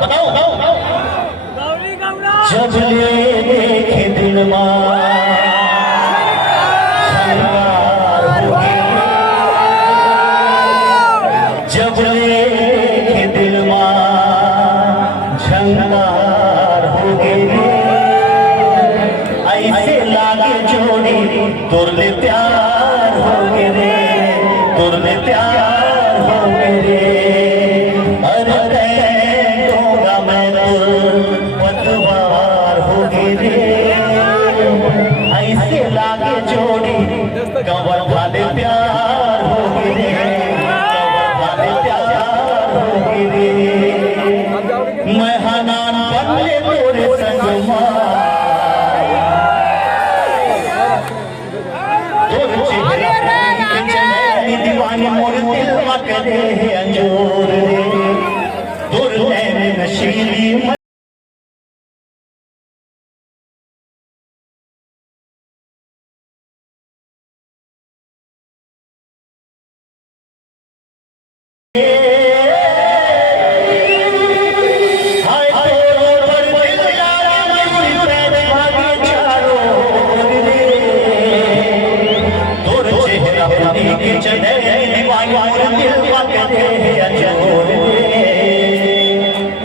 बताओ जब ले देखे दिल जब ले देखे दिल झंकार हो गए ऐसे लागे जोड़ी तुरले प्यार हो गए तुरले प्यार हो गए अरे होगा मैं पतवार हो गए ऐसे लागे जोड़ी कंवर वाले प्यार हो गए कंवर वाले प्यार हो गए मैं हनान बदले तोरे संगमा दीवानी मोर दिल मकले अंजूर रे दूर नैन नशीली